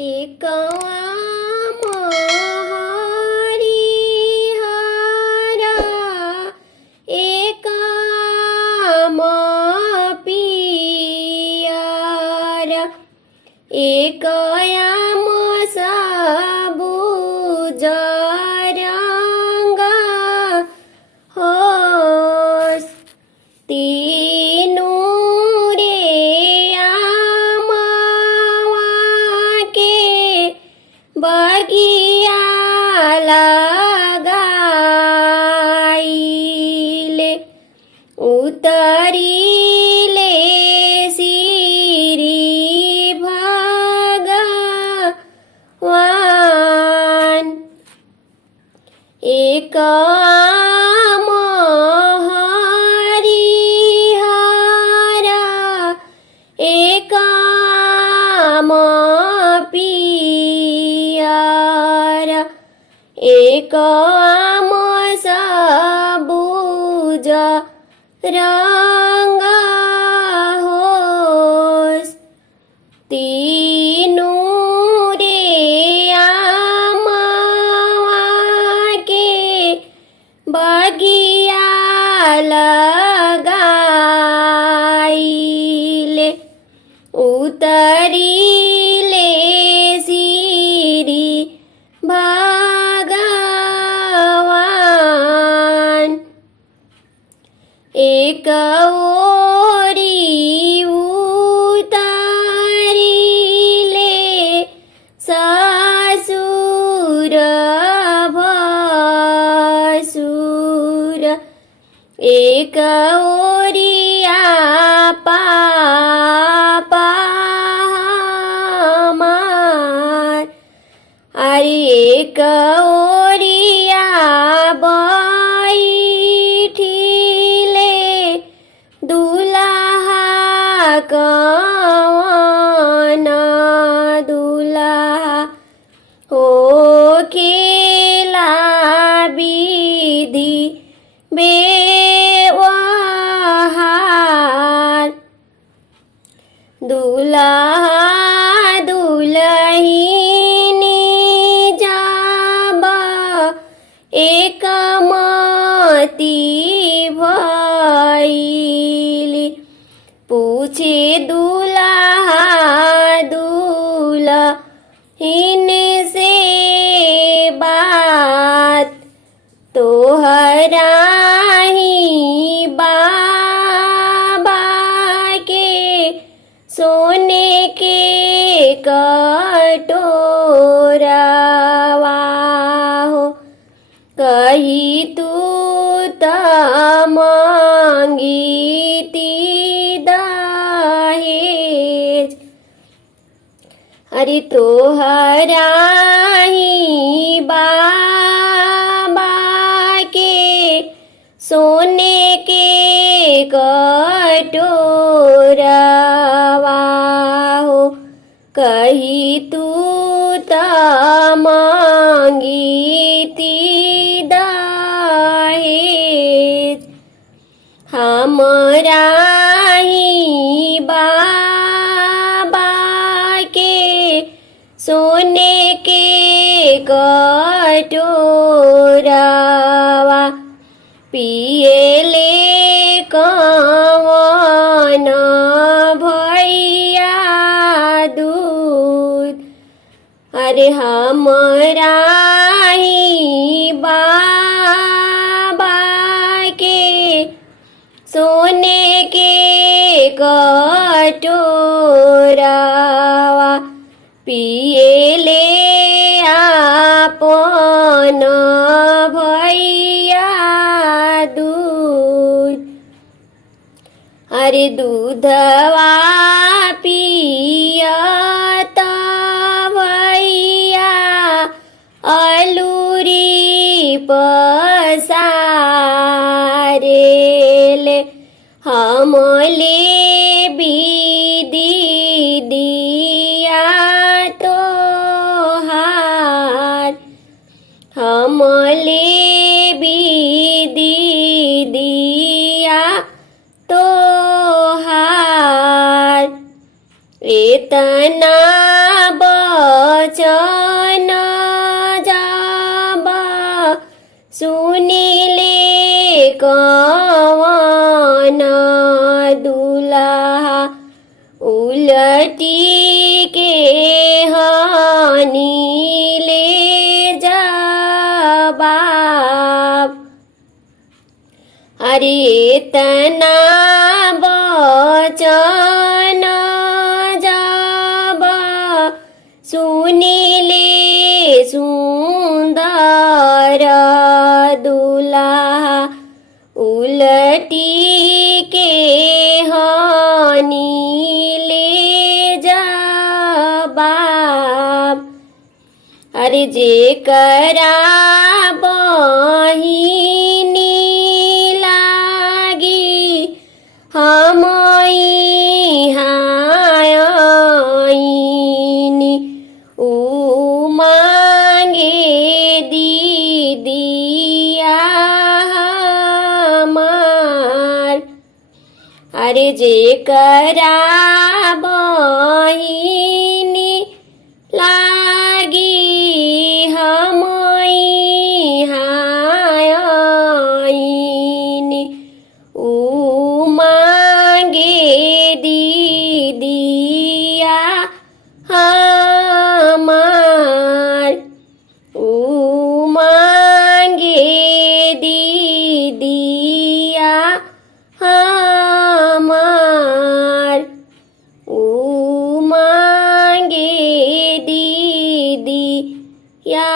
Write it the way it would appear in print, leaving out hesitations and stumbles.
एकवा हरिहरा एकम पियारा एकयाम सबुज रंगा होस तीनों रे आमवा के बगिया लगाइले उतरीले सिरी भगवान एक आम हरिहरा एक आम पियारा एक आम सबुज रंगा होस तीनों रे आमवा के बगिया लगाइले उतरीले सिरी भगवान एक ओरी उतारिले ससुर भसुर एक ओरिया पापा हमार अरे एक ओरिया बैठिले दुल्हा कवन दुल्हा हो खेला विधि व्यवहार दुल्हा दुल्हिनी जब एकमति भइली पूछे दुल्हा दुल्हिन से बात तोहरा ही बाबा के सोने के कटोरावा हो कही तू त मांगीती दहेज अरे तोहरा ही बाबा के सोने के कटोरावा हो कही तू त मांगीती दहेज हमरा ही बाबा के सोने के कटोरावा पिएले कवन भैया दूध अरे हमरा ही बाबा के सोने के कटोरावा पिएले आपन भैया दूध अरे दूधवा पियत भैया अलूरी पसारेले हमले विधि दिया तोहार हमले विधि दिया तोहार इतना हानि ले जवाब। अरे तना बचन जब सुनिले सुन्दर दुल्हा उलटी के हानि ले जवाब। अरे जेकरा बहिनी लागी हमई हायनी ऊ मांगे दीदिया हमार। अरे जेकरा बहिनी लागी हमई हायनी ऊ मांगे दीदिया हमार। ऊ मांगे दीदिया हमार। ऊ मांगे दीदिया